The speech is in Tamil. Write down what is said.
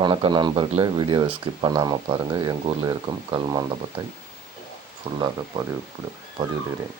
வணக்கம் நண்பர்களே. வீடியோவை ஸ்கிப் பண்ணாமல் பாருங்கள் எங்கள் ஊரில் இருக்கும் கல் மண்டபத்தை ஃபுல்லாக பதிவு பதிவிடுகிறேன்.